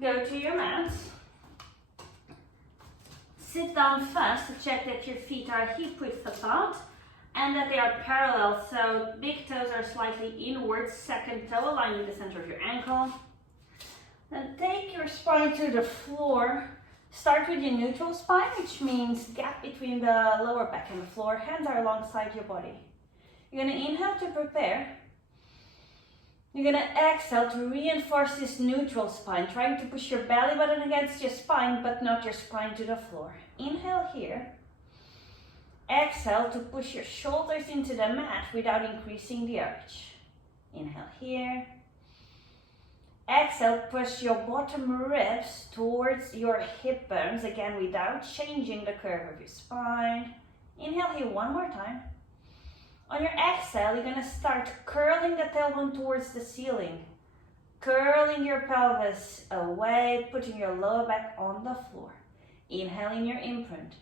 go to your mat. Sit down first to check that your feet are hip width apart and that they are parallel, so big toes are slightly inwards, second toe aligned with the center of your ankle. Then take your spine to the floor. Start with your neutral spine, which means gap between the lower back and the floor. Hands are alongside your body. You're going to inhale to prepare. You're going to exhale to reinforce this neutral spine, trying to push your belly button against your spine, but not your spine to the floor. Inhale here. Exhale to push your shoulders into the mat without increasing the arch. Inhale here. Exhale, push your bottom ribs towards your hip bones, again without changing the curve of your spine. Inhale here one more time. On your exhale, you're going to start curling the tailbone towards the ceiling. Curling your pelvis away, putting your lower back on the floor. Inhale in your imprint.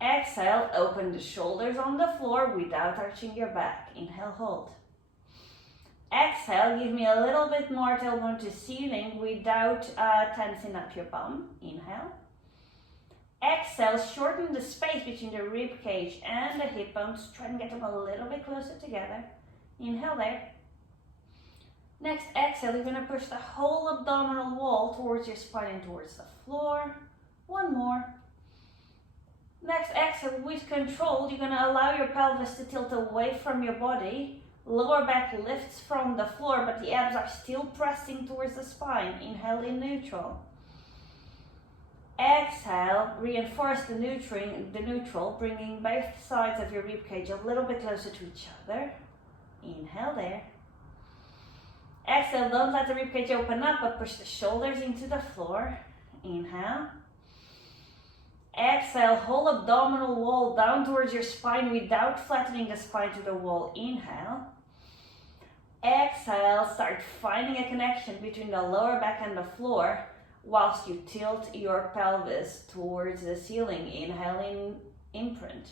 Exhale, open the shoulders on the floor without arching your back. Inhale, hold. Exhale, give me a little bit more tailbone to ceiling without tensing up your bum. Inhale. Exhale, shorten the space between the rib cage and the hip bones. Try and get them a little bit closer together. Inhale there. Next exhale, you're going to push the whole abdominal wall towards your spine and towards the floor. One more. Next exhale, with control, you're going to allow your pelvis to tilt away from your body. Lower back lifts from the floor, but the abs are still pressing towards the spine. Inhale in Exhale, reinforce the neutral, bringing both sides of your ribcage a little bit closer to each other. Inhale there. Exhale, don't let the ribcage open up, but push the shoulders into the floor. Inhale. Exhale, whole abdominal wall down towards your spine without flattening the spine to the wall. Inhale. Exhale, start finding a connection between the lower back and the floor whilst you tilt your pelvis towards the ceiling. Inhale in imprint.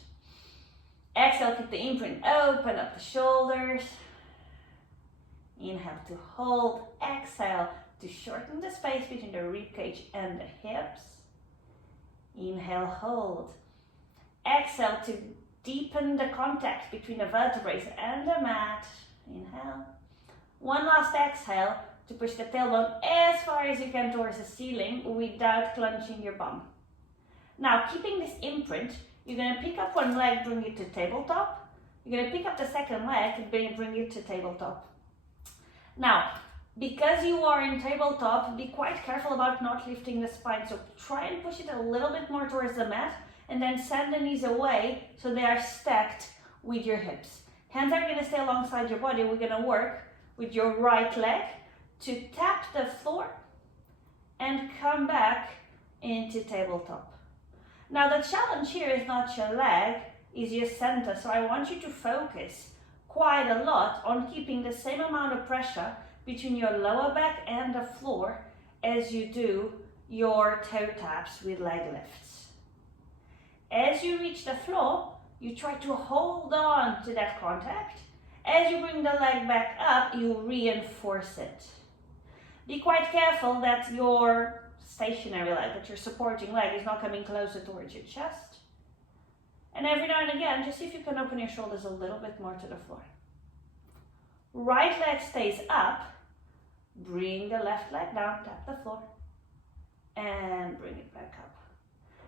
Exhale, keep the imprint, open up the shoulders. Inhale to hold. Exhale to shorten the space between the ribcage and the hips. Inhale, hold. Exhale to deepen the contact between the vertebrae and the mat. Inhale. One last exhale to push the tailbone as far as you can towards the ceiling without clenching your bum. Now, keeping this imprint, you're going to pick up one leg, bring it to tabletop. You're going to pick up the second leg and bring it to tabletop. Now, because you are in tabletop, be quite careful about not lifting the spine. So try and push it a little bit more towards the mat and then send the knees away so they are stacked with your hips. Hands are going to stay alongside your body. We're going to work with your right leg to tap the floor and come back into tabletop. Now the challenge here is not your leg, is your center. So I want you to focus quite a lot on keeping the same amount of pressure between your lower back and the floor as you do your toe taps with leg lifts. As you reach the floor, you try to hold on to that contact. As you bring the leg back up, you reinforce it. Be quite careful that your stationary leg, that your supporting leg is not coming closer towards your chest. And every now and again, just see if you can open your shoulders a little bit more to the floor. Right leg stays up. Bring the left leg down, tap the floor, and bring it back up.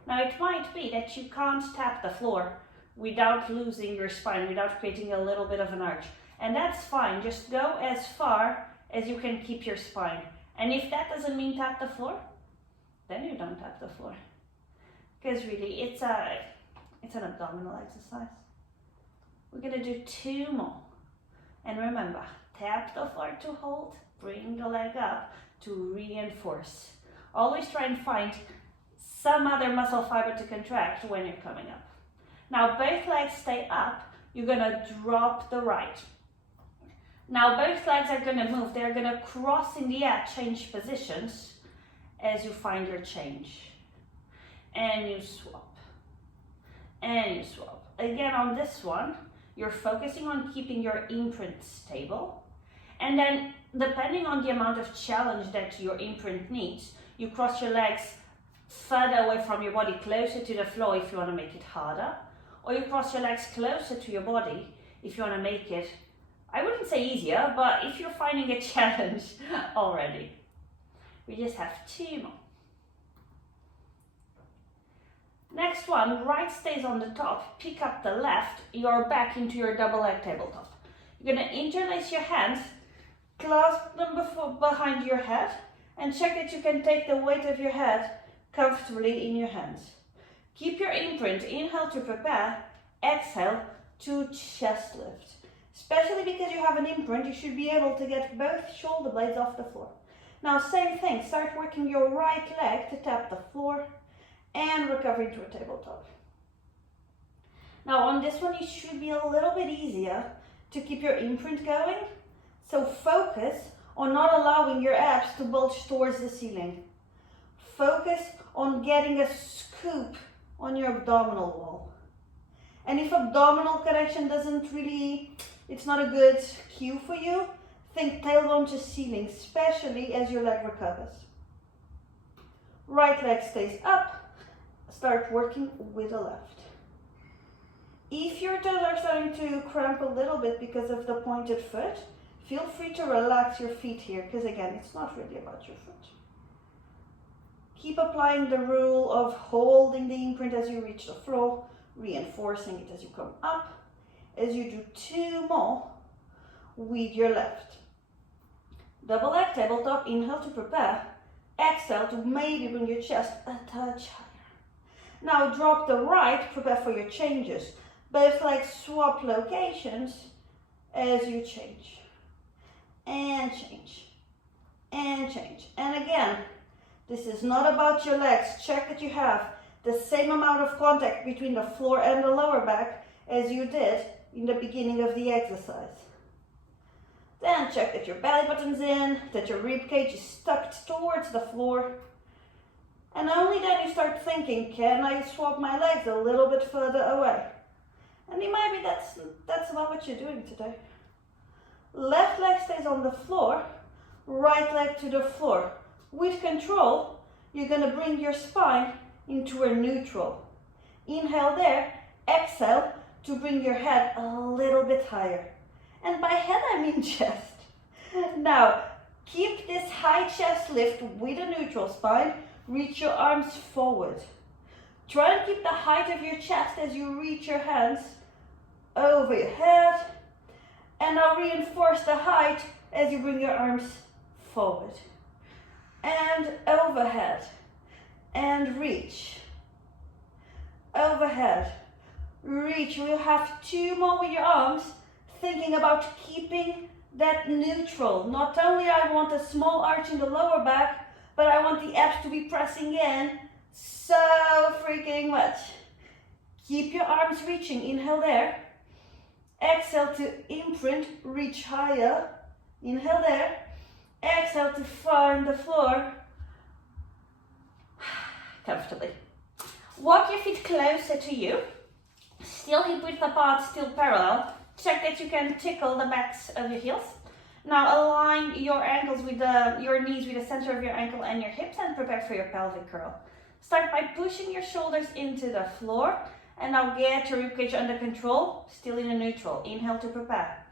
Now it might be that you can't tap the floor without losing your spine, without creating a little bit of an arch. And that's fine, just go as far as you can keep your spine. And if that doesn't mean tap the floor, then you don't tap the floor. Because really, it's an abdominal exercise. We're gonna do 2 more. And remember, tap the floor to hold, bring the leg up to reinforce. Always try and find some other muscle fiber to contract when you're coming up. Now both legs stay up, you're gonna drop the right. Now both legs are gonna move, they're gonna cross in the air, change positions as you find your change. And you swap. And you swap. Again on this one, you're focusing on keeping your imprint stable. And then depending on the amount of challenge that your imprint needs, you cross your legs further away from your body, closer to the floor if you want to make it harder, or you cross your legs closer to your body if you want to make it, I wouldn't say easier, but if you're finding a challenge already. We just have 2 more. Next one, right stays on the top, pick up the left, you're back into your double leg tabletop. You're going to interlace your hands, clasp them behind your head, and check that you can take the weight of your head comfortably in your hands. Keep your imprint, inhale to prepare, exhale to chest lift. Especially because you have an imprint, you should be able to get both shoulder blades off the floor. Now same thing, start working your right leg to tap the floor and recover into a tabletop. Now on this one, it should be a little bit easier to keep your imprint going. So focus on not allowing your abs to bulge towards the ceiling. Focus on getting a scoop on your abdominal wall. And if abdominal connection it's not a good cue for you, think tailbone to ceiling, especially as your leg recovers. Right leg stays up. Start working with the left. If your toes are starting to cramp a little bit because of the pointed foot, feel free to relax your feet here, because again, it's not really about your foot. Keep applying the rule of holding the imprint as you reach the floor, reinforcing it as you come up, as you do 2 more with your left. Double leg tabletop, inhale to prepare, exhale to maybe bring your chest a touch higher. Now drop the right, prepare for your changes. Both legs swap locations as you change. And change. And change. And again, this is not about your legs. Check that you have the same amount of contact between the floor and the lower back as you did in the beginning of the exercise. Then check that your belly button's in, that your rib cage is tucked towards the floor. And only then you start thinking, can I swap my legs a little bit further away? And maybe that's not what you're doing today. Left leg stays on the floor, right leg to the floor. With control, you're going to bring your spine into a neutral. Inhale there, exhale to bring your head a little bit higher. And by head, I mean chest. Now, keep this high chest lift with a neutral spine. Reach your arms forward. Try to keep the height of your chest as you reach your hands over your head. And now reinforce the height as you bring your arms forward. And overhead. And reach. Overhead. Reach. We'll have 2 more with your arms. Thinking about keeping that neutral. Not only I want a small arch in the lower back, but I want the abs to be pressing in so freaking much. Keep your arms reaching. Inhale there. Exhale to imprint, reach higher. Inhale there. Exhale to find the floor comfortably. Walk your feet closer to you. Still hip width apart, still parallel. Check that you can tickle the backs of your heels. Now align your ankles with your knees with the center of your ankle and your hips, and prepare for your pelvic curl. Start by pushing your shoulders into the floor, and now get your ribcage under control, still in a neutral. Inhale to prepare.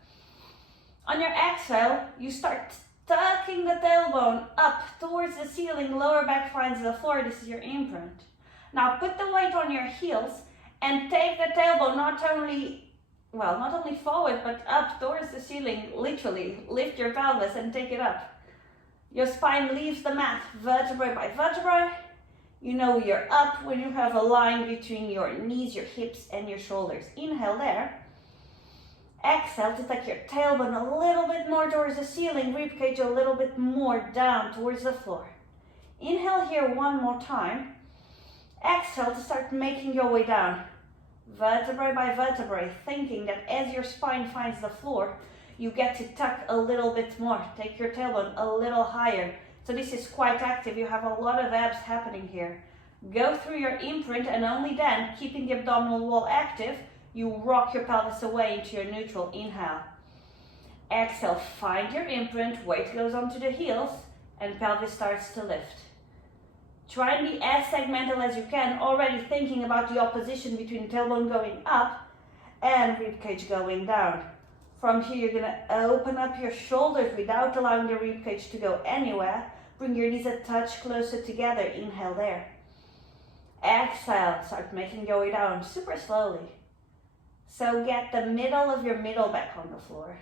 On your exhale, you start tucking the tailbone up towards the ceiling, lower back finds the floor. This is your imprint. Now put the weight on your heels and take the tailbone not only forward, but up towards the ceiling, literally. Lift your pelvis and take it up. Your spine leaves the mat, vertebrae by vertebrae. You know you're up when you have a line between your knees, your hips, and your shoulders. Inhale there. Exhale to take your tailbone a little bit more towards the ceiling, ribcage a little bit more down towards the floor. Inhale here 1 more time. Exhale to start making your way down. Vertebrae by vertebrae, thinking that as your spine finds the floor, you get to tuck a little bit more. Take your tailbone a little higher. So this is quite active. You have a lot of abs happening here. Go through your imprint, and only then, keeping the abdominal wall active, you rock your pelvis away into your neutral. Inhale. Exhale, find your imprint, weight goes onto the heels, and pelvis starts to lift. Try and be as segmental as you can, already thinking about the opposition between tailbone going up and ribcage going down. From here, you're gonna open up your shoulders without allowing the ribcage to go anywhere. Bring your knees a touch closer together, inhale there. Exhale, start making your way down super slowly. So get the middle of your middle back on the floor.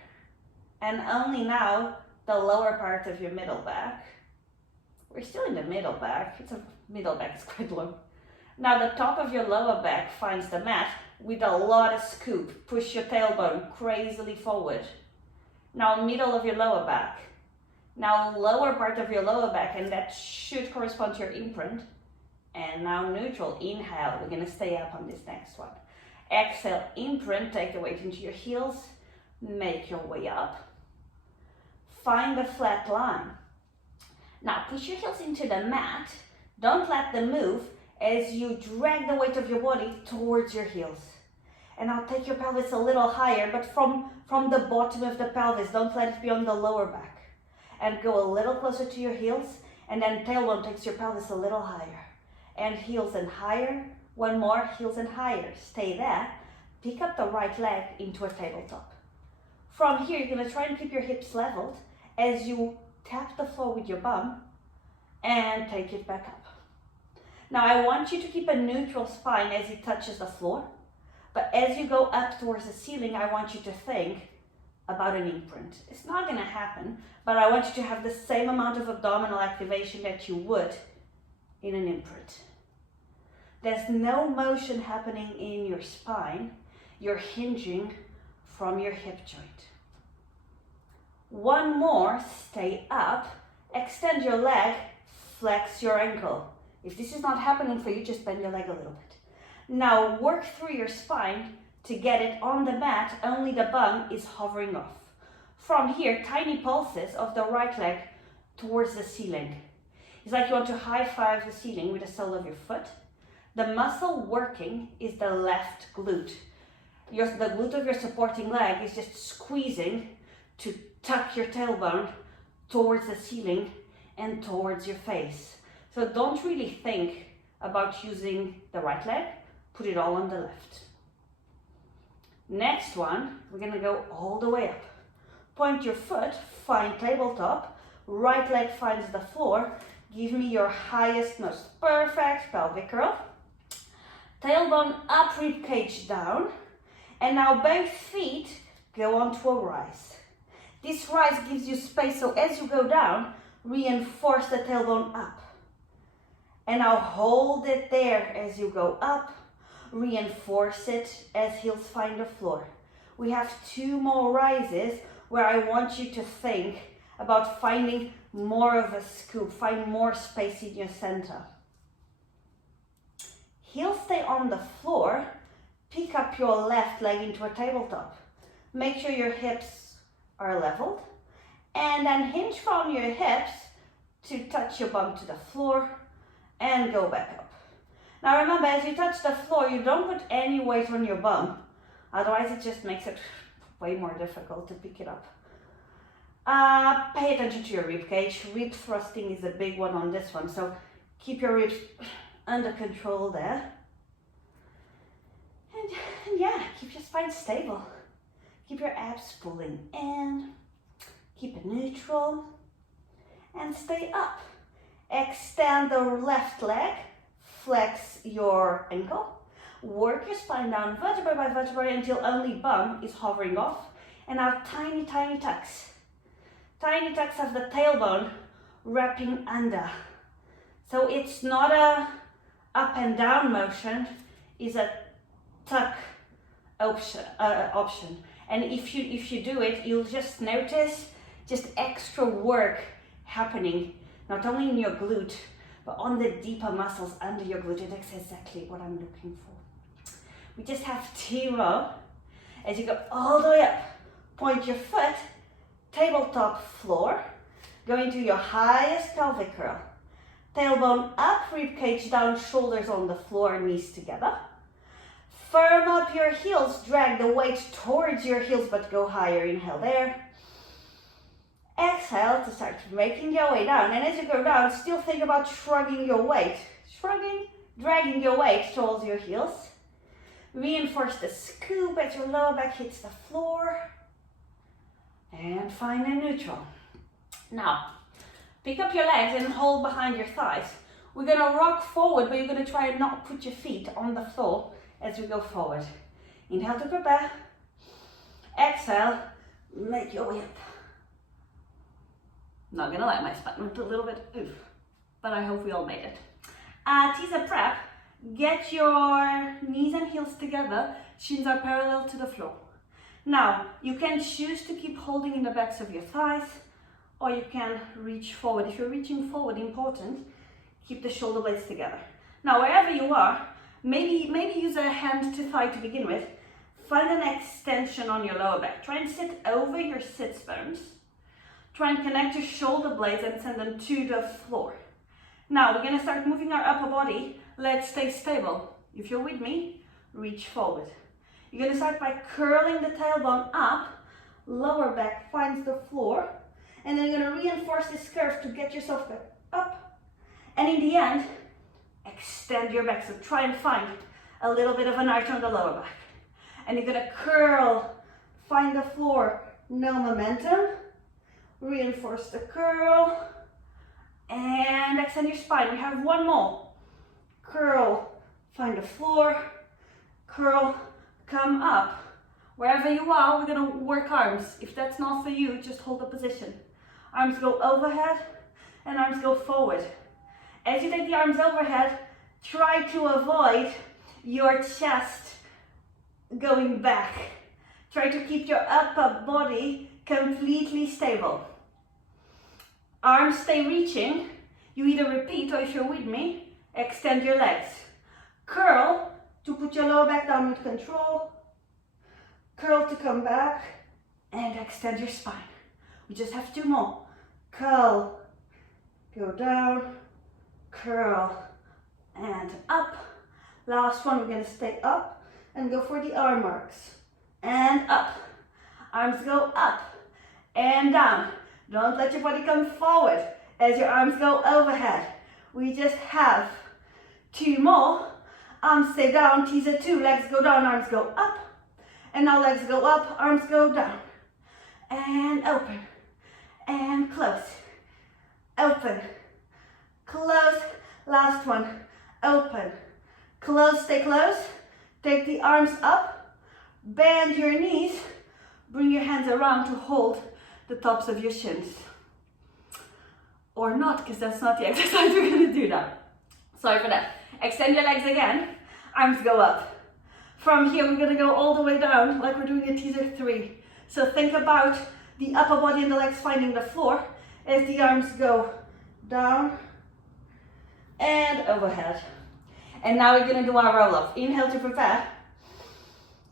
And only now, the lower part of your middle back. We're still in the middle back. Middle back is quite long. Now the top of your lower back finds the mat with a lot of scoop. Push your tailbone crazily forward. Now middle of your lower back. Now lower part of your lower back, and that should correspond to your imprint. And now neutral, inhale. We're gonna stay up on this next one. Exhale, imprint, take the weight into your heels. Make your way up. Find a flat line. Now push your heels into the mat. Don't let them move as you drag the weight of your body towards your heels. And now take your pelvis a little higher, but from the bottom of the pelvis. Don't let it be on the lower back. And go a little closer to your heels, and then tailbone takes your pelvis a little higher. And heels and higher. One more, heels and higher. Stay there. Pick up the right leg into a tabletop. From here, you're gonna try and keep your hips leveled as you tap the floor with your bum and take it back up. Now I want you to keep a neutral spine as it touches the floor, but as you go up towards the ceiling, I want you to think about an imprint. It's not gonna happen, but I want you to have the same amount of abdominal activation that you would in an imprint. There's no motion happening in your spine. You're hinging from your hip joint. One more, stay up, extend your leg, flex your ankle. If this is not happening for you, just bend your leg a little bit. Now work through your spine to get it on the mat, only the bum is hovering off. From here, tiny pulses of the right leg towards the ceiling. It's like you want to high five the ceiling with the sole of your foot. The muscle working is the left glute. The glute of your supporting leg is just squeezing to tuck your tailbone towards the ceiling and towards your face. So don't really think about using the right leg, put it all on the left. Next one, we're gonna go all the way up. Point your foot, find tabletop, right leg finds the floor, give me your highest, most perfect pelvic curl. Tailbone up, rib cage down, and now both feet go onto a rise. This rise gives you space, so as you go down, reinforce the tailbone up. And now hold it there as you go up, reinforce it as heels find the floor. We have 2 more rises where I want you to think about finding more of a scoop, find more space in your center. Heels stay on the floor, pick up your left leg into a tabletop. Make sure your hips are leveled, and then hinge from your hips to touch your bum to the floor and go back up. Now remember, as you touch the floor, you don't put any weight on your bum, otherwise it just makes it way more difficult to pick it up. Pay attention to your rib cage. Rib thrusting is a big one on this one, so keep your ribs under control there. And yeah, keep your spine stable. Keep your abs pulling in. Keep it neutral. And stay up. Extend the left leg. Flex your ankle. Work your spine down vertebrae by vertebrae until only bum is hovering off. And now tiny, tiny tucks. Tiny tucks of the tailbone wrapping under. So it's not a up and down motion, it's a tuck option. And if you do it, you'll just notice just extra work happening, not only in your glute, but on the deeper muscles under your glute. And that's exactly what I'm looking for. We just have 2 more. As you go all the way up, point your foot, tabletop floor, go into your highest pelvic curl. Tailbone up, rib cage down, shoulders on the floor, knees together. Firm up your heels, drag the weight towards your heels, but go higher. Inhale there. Exhale to start making your way down. And as you go down, still think about shrugging your weight. Shrugging, dragging your weight towards your heels. Reinforce the scoop as your lower back hits the floor. And find a neutral. Now, pick up your legs and hold behind your thighs. We're going to rock forward, but you're going to try and not put your feet on the floor as we go forward. Inhale to prepare. Exhale, make your way up. Not going to lie, my spine went a little bit oof, but I hope we all made it. Teaser prep. Get your knees and heels together. Shins are parallel to the floor. Now, you can choose to keep holding in the backs of your thighs, or you can reach forward. If you're reaching forward, important, keep the shoulder blades together. Now, wherever you are, maybe use a hand to thigh to begin with. Find an extension on your lower back. Try and sit over your sits bones. Try and connect your shoulder blades and send them to the floor. Now, we're going to start moving our upper body. Legs stay stable. If you're with me, reach forward. You're going to start by curling the tailbone up. Lower back finds the floor. And then you're going to reinforce this curve to get yourself back up. And in the end, extend your back. So try and find a little bit of an arch on the lower back. And you're going to curl, find the floor, no momentum. Reinforce the curl. And extend your spine. We have one more. Curl, find the floor. Curl, come up. Wherever you are, we're going to work arms. If that's not for you, just hold the position. Arms go overhead and arms go forward. As you take the arms overhead, try to avoid your chest going back. Try to keep your upper body completely stable. Arms stay reaching. You either repeat, or if you're with me, extend your legs. Curl to put your lower back down with control. Curl to come back and extend your spine. We just have two more. Curl, go down, curl, and up. Last one, we're going to stay up and go for the arm arcs. And up. Arms go up and down. Don't let your body come forward as your arms go overhead. We just have two more. Arms stay down, teaser two, legs go down, arms go up. And now legs go up, arms go down. And open. And close. Open. Close. Last one. Open. Close, stay close. Take the arms up. Bend your knees. Bring your hands around to hold the tops of your shins. Or not, because that's not the exercise we're going to do now. Sorry for that. Extend your legs again. Arms go up. From here, we're going to go all the way down like we're doing a teaser 3. So think about the upper body and the legs finding the floor as the arms go down and overhead. And now we're going to do our roll-up. Inhale to prepare.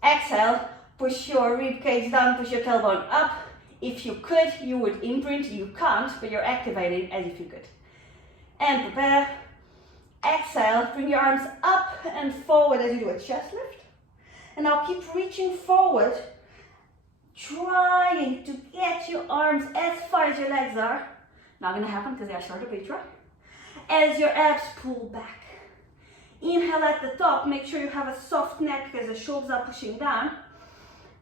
Exhale, push your rib cage down, push your tailbone up. If you could, you would imprint. You can't, but you're activating as if you could. And prepare. Exhale, bring your arms up and forward as you do a chest lift. And now keep reaching forward, trying to get your arms as far as your legs are. Not going to happen because they are shorter, but you try. As your abs pull back. Inhale at the top, make sure you have a soft neck because the shoulders are pushing down.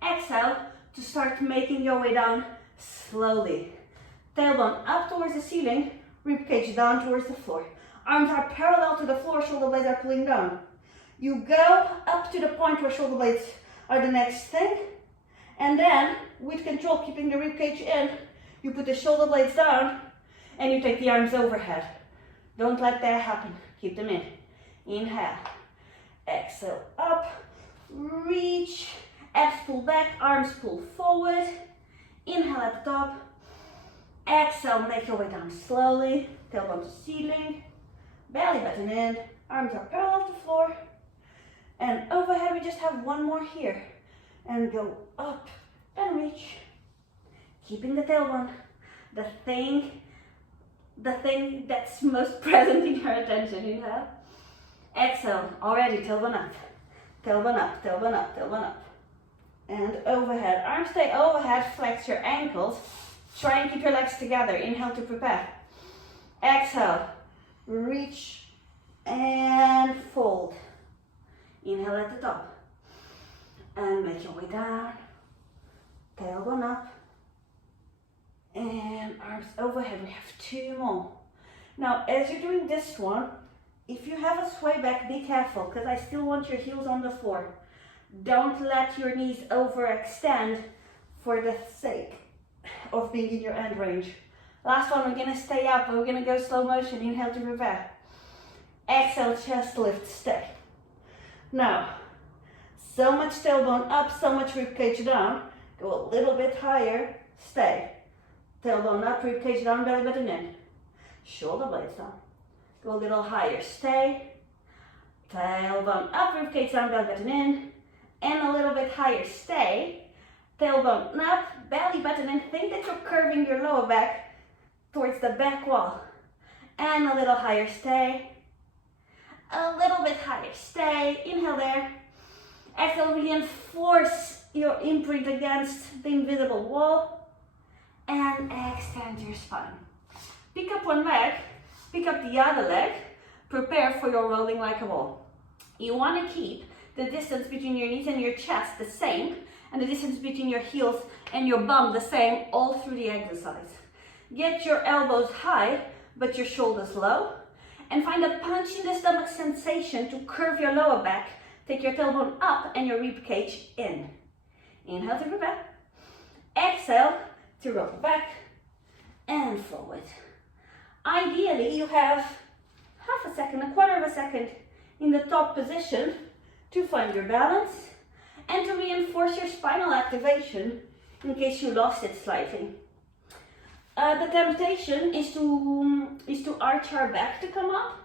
Exhale to start making your way down slowly. Tailbone up towards the ceiling, ribcage down towards the floor. Arms are parallel to the floor, shoulder blades are pulling down. You go up to the point where shoulder blades are the next thing. And then, with control, keeping the ribcage in, you put the shoulder blades down and you take the arms overhead. Don't let that happen. Keep them in. Inhale. Exhale up. Reach. Abs pull back. Arms pull forward. Inhale at the top. Exhale. Make your way down slowly. Tailbone to ceiling. Belly button in. Arms are parallel to floor. And overhead, we just have one more here. And go up and reach. Keeping the tailbone. The thing that's most present in your attention. Inhale. Exhale. Already tailbone up. Tailbone up, tailbone up, tailbone up. And overhead. Arms stay overhead. Flex your ankles. Try and keep your legs together. Inhale to prepare. Exhale, reach and fold. Inhale at the top. And make your way down. Tailbone up. And arms overhead. We have 2 more. Now, as you're doing this one, if you have a sway back, be careful, because I still want your heels on the floor. Don't let your knees overextend for the sake of being in your end range. Last one, we're gonna stay up, and we're gonna go slow motion. Inhale to prepare. Exhale, chest lift, stay. Now, so much tailbone up, so much ribcage down. Go a little bit higher, stay. Tailbone up, ribcage down, belly button in. Shoulder blades down. Go a little higher, stay. Tailbone up, ribcage down, belly button in. And a little bit higher, stay. Tailbone up, belly button in. Think that you're curving your lower back towards the back wall. And a little higher, stay. A little bit higher, stay. Inhale there. Exhale, reinforce your imprint against the invisible wall. And extend your spine. Pick up one leg, pick up the other leg. Prepare for your rolling like a ball. You want to keep the distance between your knees and your chest the same, and the distance between your heels and your bum the same all through the exercise. Get your elbows high, but your shoulders low, and find a punch in the stomach sensation to curve your lower back. Take your tailbone up and your rib cage in. Inhale to prepare. Exhale to roll back and forward. Ideally, you have half a second, a quarter of a second in the top position to find your balance and to reinforce your spinal activation in case you lost it slightly. The temptation is to arch our back to come up.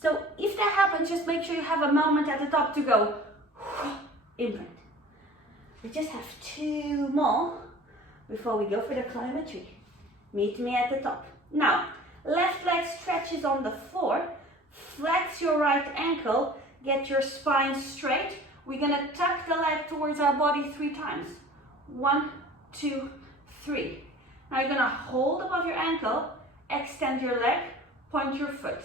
So if that happens, just make sure you have a moment at the top to go imprint. We just have 2 more before we go for the climb a tree. Meet me at the top. Now, left leg stretches on the floor. Flex your right ankle. Get your spine straight. We're gonna tuck the leg towards our body 3 times. 1, 2, 3. Now you're gonna hold above your ankle, extend your leg, point your foot.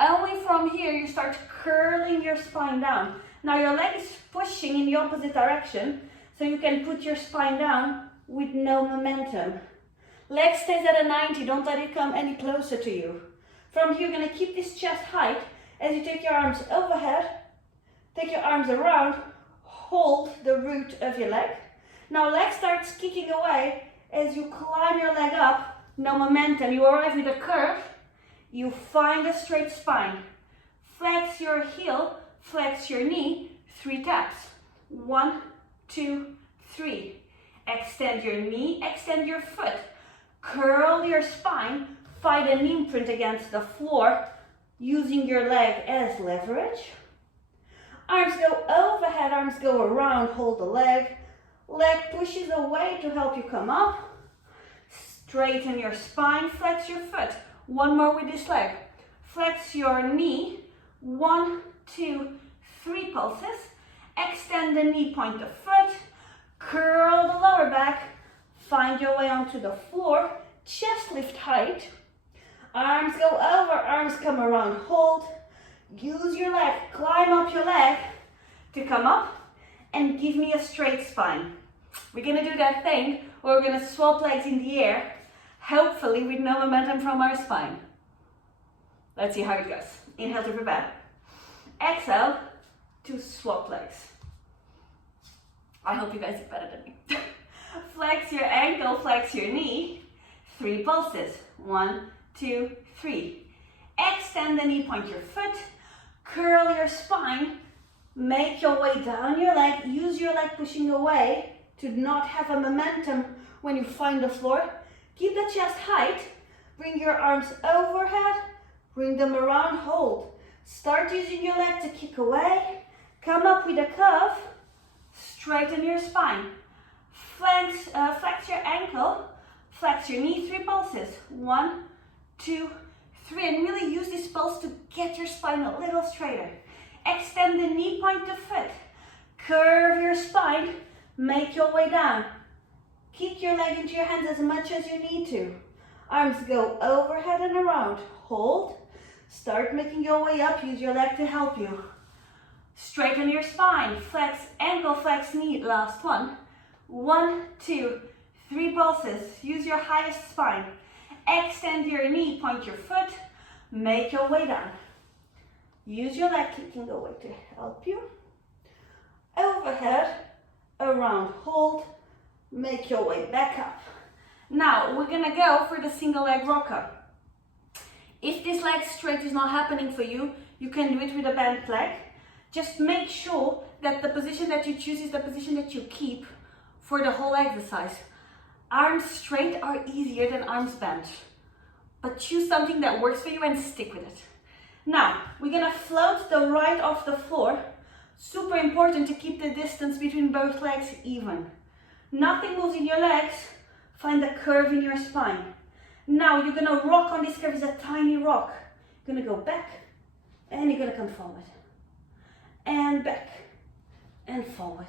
Only from here you start curling your spine down. Now your leg is pushing in the opposite direction, so you can put your spine down with no momentum. Leg stays at a 90, don't let it come any closer to you. From here you're gonna keep this chest height as you take your arms overhead, take your arms around, hold the root of your leg. Now leg starts kicking away as you climb your leg up, no momentum. You arrive with a curve, you find a straight spine. Flex your heel, flex your knee, 3 taps. 1, 2, 3. Extend your knee, extend your foot. Curl your spine, find an imprint against the floor, using your leg as leverage. Arms go overhead, arms go around, hold the leg. Leg pushes away to help you come up. Straighten your spine, flex your foot. 1 more with this leg. Flex your knee. 1, 2, 3 pulses. Extend the knee, point the foot. Curl the lower back. Find your way onto the floor. Chest lift height. Arms go over, arms come around, hold. Use your leg, climb up your leg to come up and give me a straight spine. We're gonna do that thing where we're gonna swap legs in the air, hopefully with no momentum from our spine. Let's see how it goes. Inhale to prepare. Exhale to swap legs. I hope you guys are better than me. Flex your ankle, flex your knee. 3 pulses. 1, 2, 3. Extend the knee, point your foot. Curl your spine. Make your way down your leg. Use your leg pushing away to not have a momentum when you find the floor. Keep the chest height. Bring your arms overhead. Bring them around, hold. Start using your leg to kick away. Come up with a curve. Straighten your spine. Flex your ankle. Flex your knee, 3 pulses. 1, 2, 3. And really use this pulse to get your spine a little straighter. Extend the knee, point the foot. Curve your spine. Make your way down. Kick your leg into your hands as much as you need to. Arms go overhead and around. Hold. Start making your way up. Use your leg to help you. Straighten your spine. Flex ankle, flex knee. Last one. 1, 2, 3 pulses. Use your highest spine. Extend your knee, point your foot. Make your way down. Use your leg kicking away to help you. Overhead, around, hold. Make your way back up. Now we're gonna go for the single leg rocker. If this leg straight is not happening for you, you can do it with a bent leg. Just make sure that the position that you choose is the position that you keep for the whole exercise. Arms straight are easier than arms bent, but choose something that works for you and stick with it. Now, we're gonna float the right off the floor. Super important to keep the distance between both legs even. Nothing moves in your legs. Find the curve in your spine. Now, you're gonna rock on this curve. It's a tiny rock. You're gonna go back, and you're gonna come forward. And back, and forward.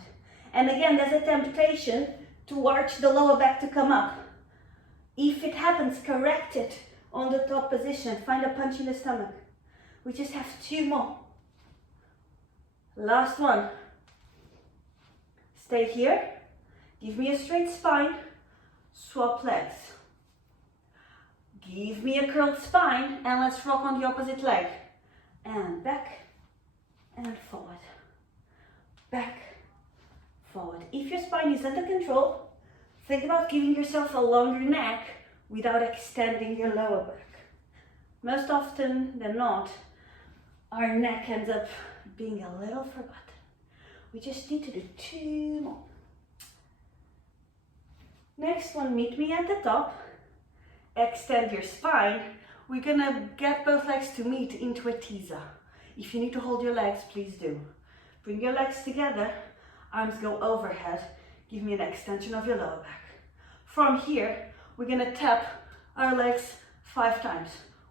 And again, there's a temptation to arch the lower back to come up. If it happens, correct it on the top position. Find a punch in the stomach. We just have 2 more. Last one. Stay here. Give me a straight spine. Swap legs. Give me a curled spine and let's rock on the opposite leg. And back and forward. Back, forward. If your spine is under control, think about giving yourself a longer neck without extending your lower back. Most often than not, our neck ends up being a little forgotten. We just need to do 2 more. Next one, meet me at the top. Extend your spine. We're gonna get both legs to meet into a teaser. If you need to hold your legs, please do. Bring your legs together, arms go overhead. Give me an extension of your lower back. From here, we're gonna tap our legs 5 times.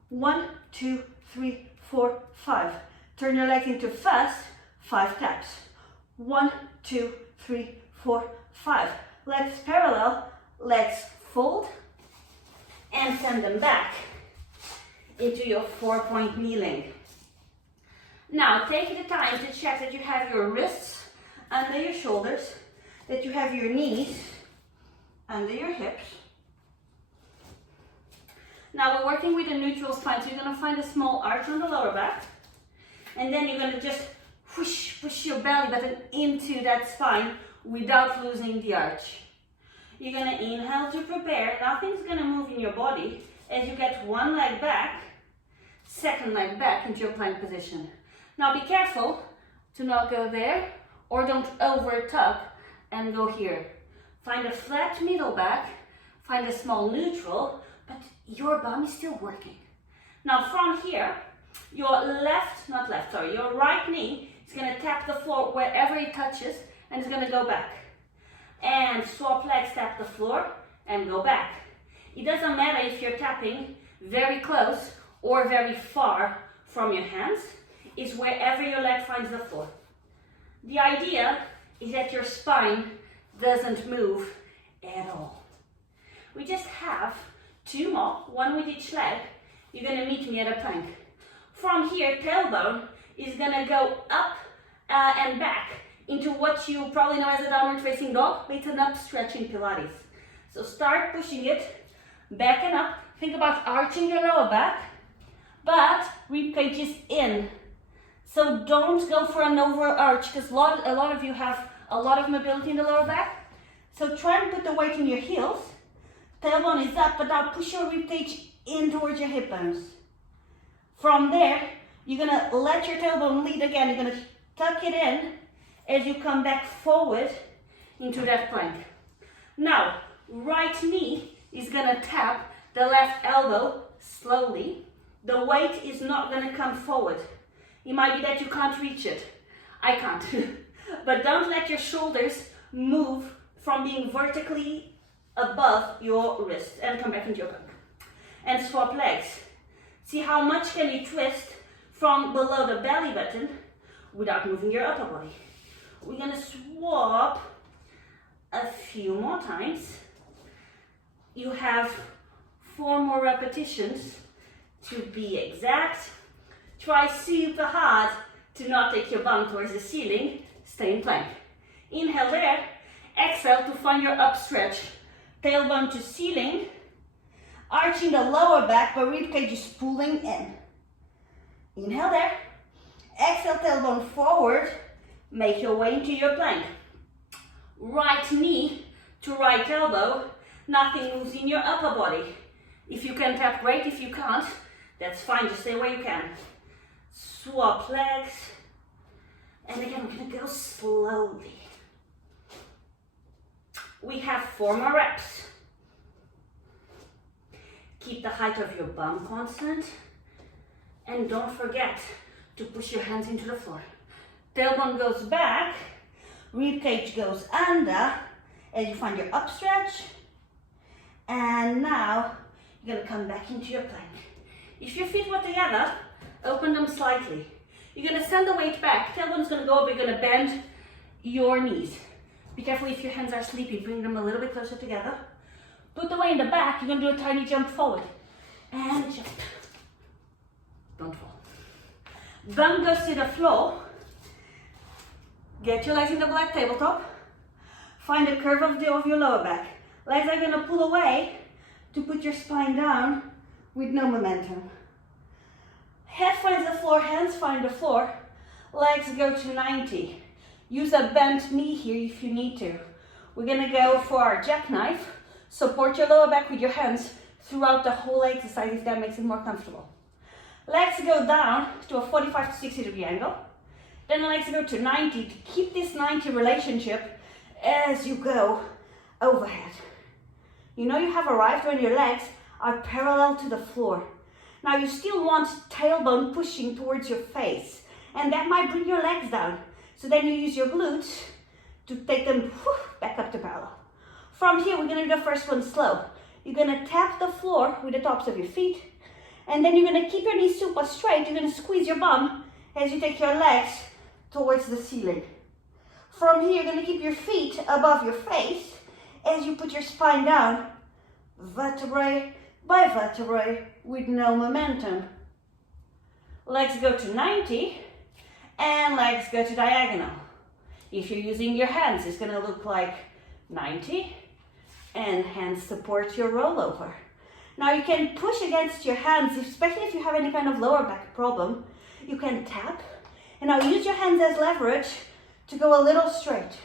1, 2, 3, 4, 5. Turn your legs into fast, 5 taps. 1, 2, 3, 4, 5. Legs parallel, legs fold, and send them back into your 4-point kneeling. Now take the time to check that you have your wrists under your shoulders, that you have your knees under your hips. Now we're working with a neutral spine, so you're going to find a small arch on the lower back, and then you're going to just whoosh, push your belly button into that spine without losing the arch. You're going to inhale to prepare. Nothing's going to move in your body as you get one leg back, second leg back into your plank position. Now be careful to not go there or don't over tuck and go here. Find a flat middle back, find a small neutral, but your bum is still working. Now from here, your your right knee is going to tap the floor wherever it touches and it's going to go back. And swap legs, tap the floor and go back. It doesn't matter if you're tapping very close or very far from your hands. It's wherever your leg finds the floor. The idea is that your spine doesn't move at all. We just have 2 more, 1 with each leg. You're going to meet me at a plank. From here, tailbone is going to go up and back into what you probably know as a downward facing dog, but it's an up stretch in Pilates. So start pushing it back and up. Think about arching your lower back, but rib cage is in. So don't go for an over arch because a lot of you have a lot of mobility in the lower back. So try and put the weight in your heels. Tailbone is up, but now push your rib cage in towards your hip bones. From there, you're gonna let your tailbone lead again. You're gonna tuck it in as you come back forward into that plank. Now, right knee is gonna tap the left elbow slowly. The weight is not gonna come forward. It might be that you can't reach it. I can't. But don't let your shoulders move from being vertically above your wrist and come back into your plank. And swap legs. See how much can you twist from below the belly button without moving your upper body. We're gonna swap a few more times. You have 4 more repetitions to be exact. Try super hard to not take your bum towards the ceiling. Stay in plank. Inhale there. Exhale to find your up stretch. Tailbone to ceiling. Arching the lower back, but ribcage is pulling in. Inhale there. Exhale, tailbone forward. Make your way into your plank. Right knee to right elbow. Nothing moves in your upper body. If you can tap, great. If you can't, that's fine. Just stay where you can. Swap legs. And again, we're gonna go slowly. We have 4 more reps. Keep the height of your bum constant. And don't forget to push your hands into the floor. Tailbone goes back. Ribcage goes under. As you find your up stretch. And now you're gonna come back into your plank. If your feet were together, open them slightly. You're gonna send the weight back. Tailbone's gonna go up. You're gonna bend your knees. Be careful if your hands are sleepy. Bring them a little bit closer together. Put the weight in the back. You're gonna do a tiny jump forward. And jump. Don't fall. Bum goes to the floor. Get your legs in the black tabletop. Find the curve of your lower back. Legs are gonna pull away to put your spine down with no momentum. Head finds the floor, hands find the floor. Legs go to 90. Use a bent knee here if you need to. We're gonna go for our jackknife. Support your lower back with your hands throughout the whole exercise if that makes it more comfortable. Legs go down to a 45 to 60 degree angle. Then the legs go to 90 to keep this 90 relationship as you go overhead. You know you have arrived when your legs are parallel to the floor. Now you still want tailbone pushing towards your face, and that might bring your legs down. So then you use your glutes to take them back up to parallel. From here, we're gonna do the first one slow. You're gonna tap the floor with the tops of your feet, and then you're gonna keep your knees super straight. You're gonna squeeze your bum as you take your legs towards the ceiling. From here, you're gonna keep your feet above your face as you put your spine down, vertebrae by vertebrae with no momentum. Legs go to 90 and legs go to diagonal. If you're using your hands, it's gonna look like 90 and hands support your rollover. Now you can push against your hands, especially if you have any kind of lower back problem. You can tap and now use your hands as leverage to go a little straight.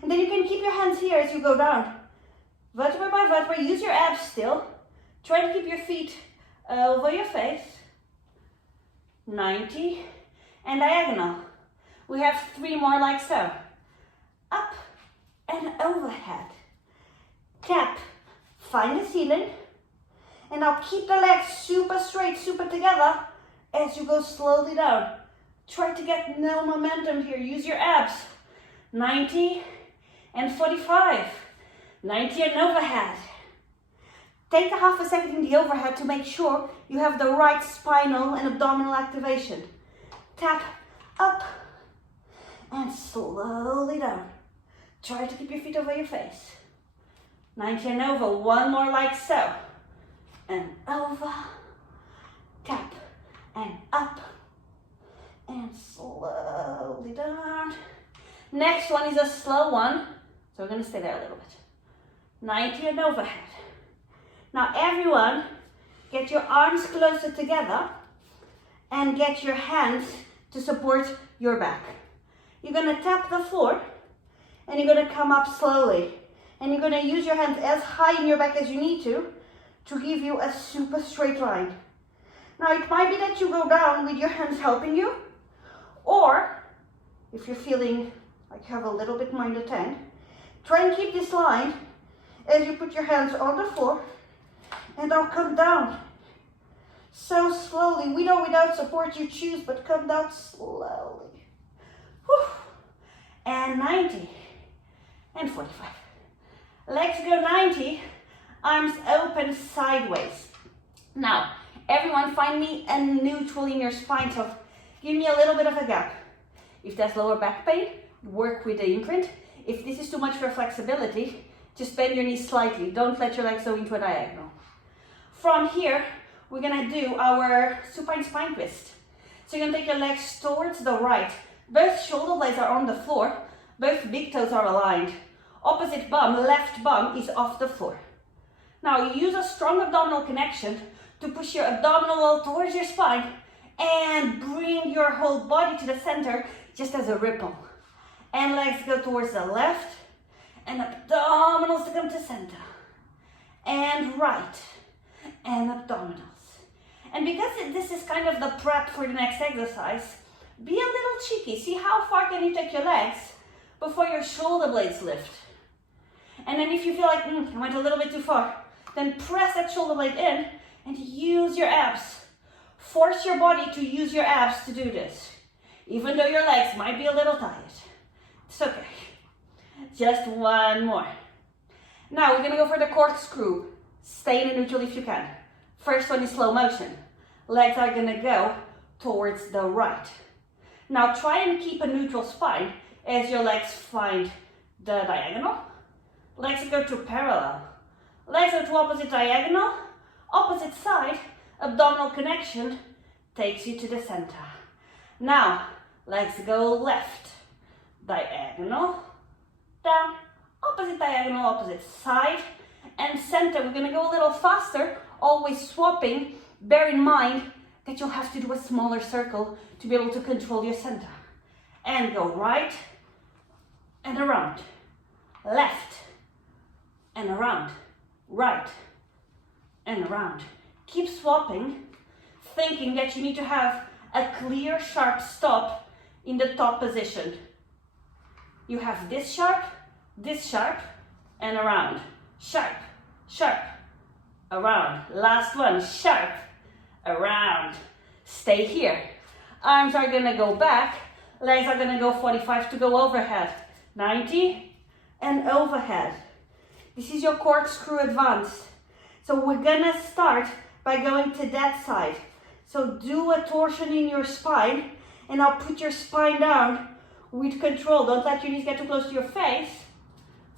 And then you can keep your hands here as you go down. Vertebra by vertebra, use your abs still. Try to keep your feet over your face. 90 and diagonal. We have 3 more like so. Up and overhead. Tap, find the ceiling. And now keep the legs super straight, super together as you go slowly down. Try to get no momentum here. Use your abs. 90 and 45. 90 and overhead. Take a half a second in the overhead to make sure you have the right spinal and abdominal activation. Tap up and slowly down. Try to keep your feet over your face. 90 and over. 1 more like so. And over. Tap and up. And slowly down. Next one is a slow one. So we're going to stay there a little bit. 90 and overhead. Now everyone, get your arms closer together and get your hands to support your back. You're going to tap the floor and you're going to come up slowly. And you're going to use your hands as high in your back as you need to give you a super straight line. Now it might be that you go down with your hands helping you, or if you're feeling like you have a little bit more in the tank, try and keep this line as you put your hands on the floor and now come down. So slowly, with or without support you choose, but come down slowly. Whew. And 90 and 45. Legs go 90, arms open sideways. Now, everyone find me a neutral in your spine, so give me a little bit of a gap. If there's lower back pain, work with the imprint. If this is too much for flexibility, Just bend your knees slightly. Don't let your legs go into a diagonal. From here, we're gonna do our supine spine twist. So you're gonna take your legs towards the right. Both shoulder blades are on the floor. Both big toes are aligned. Opposite bum, left bum is off the floor. Now you use a strong abdominal connection to push your abdominal wall towards your spine and bring your whole body to the center just as a ripple. And legs go towards the left and abdominals to come to center. And right and abdominals. And because this is kind of the prep for the next exercise, be a little cheeky. See how far can you take your legs before your shoulder blades lift. And then if you feel like, I went a little bit too far, then press that shoulder blade in and use your abs. Force your body to use your abs to do this. Even though your legs might be a little tired. It's okay. Just one more. Now we're gonna go for the corkscrew. Stay in neutral if you can. First one is slow motion. Legs are gonna go towards the right. Now try and keep a neutral spine as your legs find the diagonal. Legs go to parallel. Legs go to opposite diagonal. Opposite side, abdominal connection takes you to the center. Now, legs go left. Diagonal, down, opposite diagonal, opposite side, and center. We're gonna go a little faster, always swapping. Bear in mind that you'll have to do a smaller circle to be able to control your center. And go right and around, left and around, right and around. Keep swapping, thinking that you need to have a clear, sharp stop in the top position. You have this sharp, and around. Sharp, sharp, around. Last one, sharp, around. Stay here. Arms are gonna go back. Legs are gonna go 45 to go overhead. 90 and overhead. This is your corkscrew advance. So we're gonna start by going to that side. So do a torsion in your spine and now put your spine down with control. Don't let your knees get too close to your face.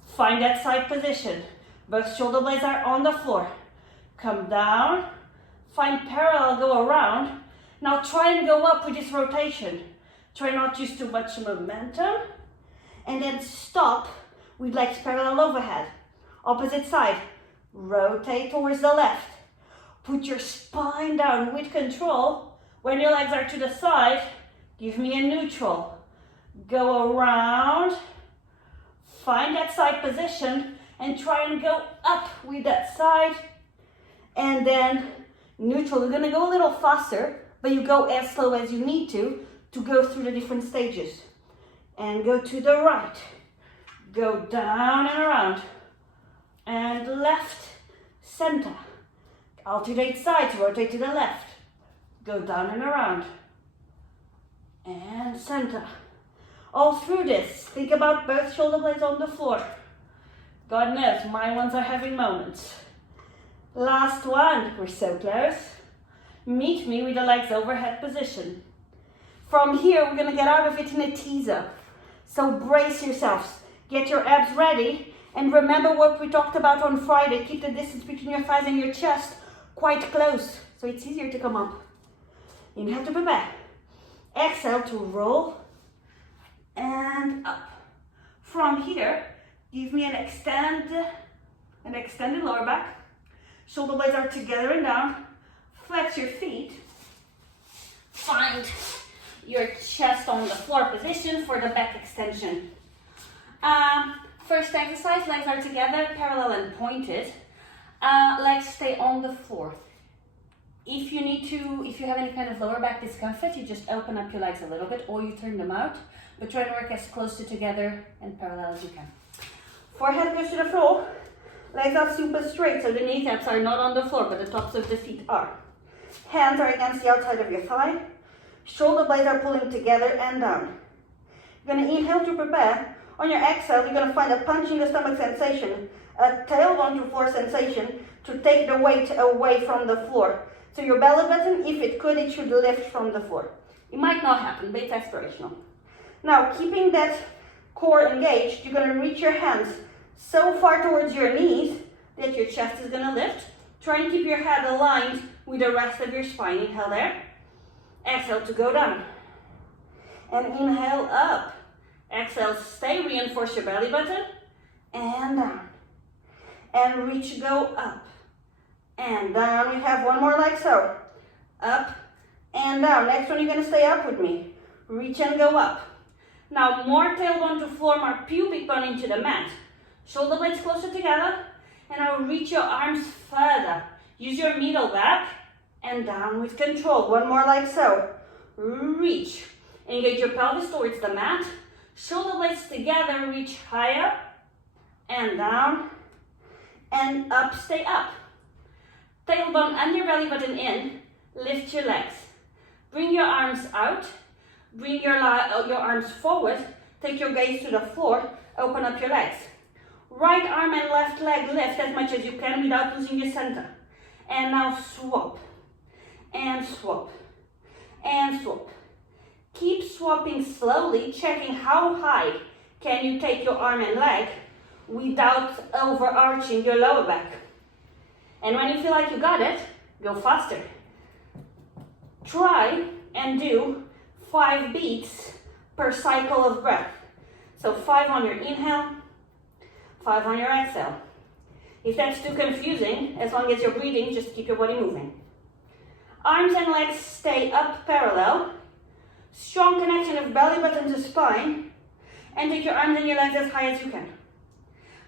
Find that side position. Both shoulder blades are on the floor. Come down, find parallel, go around. Now try and go up with this rotation. Try not to use too much momentum. And then stop with legs parallel overhead. Opposite side, rotate towards the left. Put your spine down with control. When your legs are to the side, give me a neutral. Go around, find that side position, and try and go up with that side. And then neutral. We're gonna go a little faster, but you go as slow as you need to go through the different stages. And go to the right. Go down and around. And left, center. Alternate sides, rotate to the left. Go down and around. And center. All through this, think about both shoulder blades on the floor. God knows, my ones are having moments. Last one, we're so close. Meet me with the legs overhead position. From here, we're gonna get out of it in a teaser. So brace yourselves, get your abs ready, and remember what we talked about on Friday. Keep the distance between your thighs and your chest quite close, so it's easier to come up. Inhale to prepare. Exhale to roll and up. From here, give me an extended lower back. Shoulder blades are together and down. Flex your feet. Find your chest on the floor position for the back extension. First exercise, legs are together, parallel and pointed. Legs stay on the floor. If you have any kind of lower back discomfort, you just open up your legs a little bit or you turn them out, but try to work as close to together and parallel as you can. Forehead goes to the floor, legs are super straight, so the kneecaps are not on the floor, but the tops of the feet are. Hands are against the outside of your thigh. Shoulder blades are pulling together and down. You're going to inhale to prepare. On your exhale, you're going to find a punch in the stomach sensation, a tailbone to floor sensation to take the weight away from the floor. So your belly button, if it could, it should lift from the floor. It might not happen, but it's aspirational. Now, keeping that core engaged, you're going to reach your hands so far towards your knees that your chest is gonna lift. Try and keep your head aligned with the rest of your spine. Inhale there. Exhale to go down. And inhale up. Exhale, stay, reinforce your belly button. And down. And reach, go up. And down. We have one more like so. Up and down. Next one, you're gonna stay up with me. Reach and go up. Now more tailbone to floor, more pubic bone into the mat. Shoulder blades closer together. And now reach your arms further. Use your middle back and down with control. One more like so. Reach. Engage your pelvis towards the mat. Shoulder blades together, reach higher and down and up, stay up. Tailbone and your belly button in. Lift your legs. Bring your arms out. Bring your arms forward. Take your gaze to the floor. Open up your legs. Right arm and left leg lift as much as you can without losing your center. And now swap. And swap. And swap. Keep swapping slowly, checking how high can you take your arm and leg without overarching your lower back. And when you feel like you got it, go faster. Try and do 5 beats per cycle of breath. So 5 on your inhale, 5 on your exhale. If that's too confusing, as long as you're breathing, just keep your body moving. Arms and legs stay up parallel. Strong connection of belly button to spine. And take your arms and your legs as high as you can.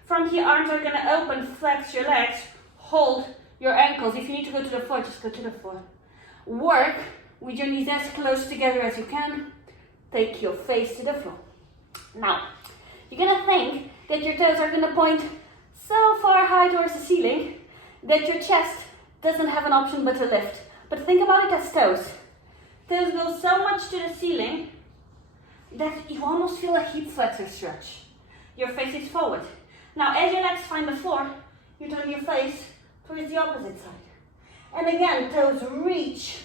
From here, arms are gonna open, flex your legs, hold your ankles. If you need to go to the floor, just go to the floor. Work with your knees as close together as you can. Take your face to the floor. Now, you're gonna think that your toes are gonna point so far high towards the ceiling that your chest doesn't have an option but to lift. But think about it as toes. Toes go so much to the ceiling that you almost feel a hip flexor stretch. Your face is forward. Now, as your legs find the floor, you turn your face towards the opposite side. And again, toes reach.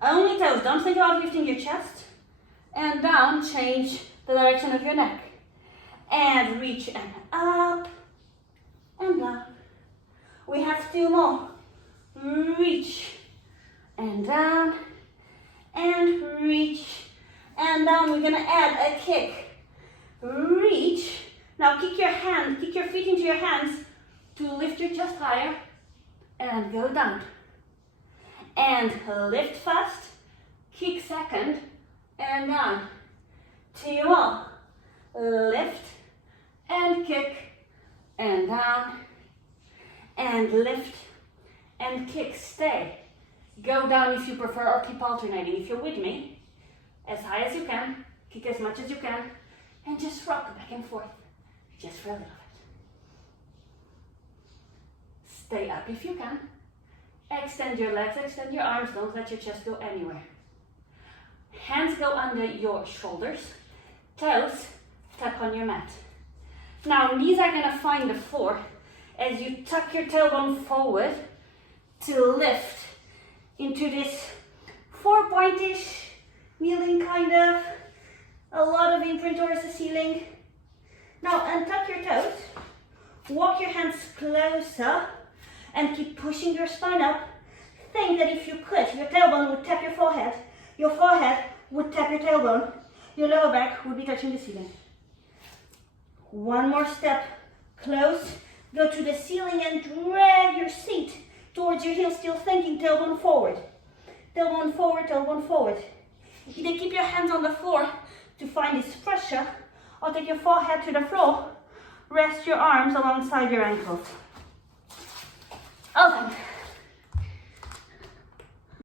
Only toes. Don't think about lifting your chest. And down, change the direction of your neck. And reach and up and down. We have 2 more. Reach and down and reach and down. We're gonna add a kick. Reach. Now kick your feet into your hands to lift your chest higher and go down. And lift first, kick second, and down. 2 more. Lift and kick and down and lift and kick. Stay. Go down if you prefer or keep alternating. If you're with me, as high as you can, kick as much as you can, and just rock back and forth, just for a little bit. Stay up if you can. Extend your legs, extend your arms, don't let your chest go anywhere. Hands go under your shoulders, toes tap on your mat. Now knees are gonna find the floor as you tuck your tailbone forward to lift into this 4-point-ish kneeling kind of, a lot of imprint towards the ceiling. Now untuck your toes, walk your hands closer and keep pushing your spine up. Think that if you could, your tailbone would tap your forehead would tap your tailbone, your lower back would be touching the ceiling. One more step, close, go to the ceiling and drag your seat towards your heels, still thinking tailbone forward. Tailbone forward, tailbone forward. Either keep your hands on the floor to find this pressure, or take your forehead to the floor, rest your arms alongside your ankles.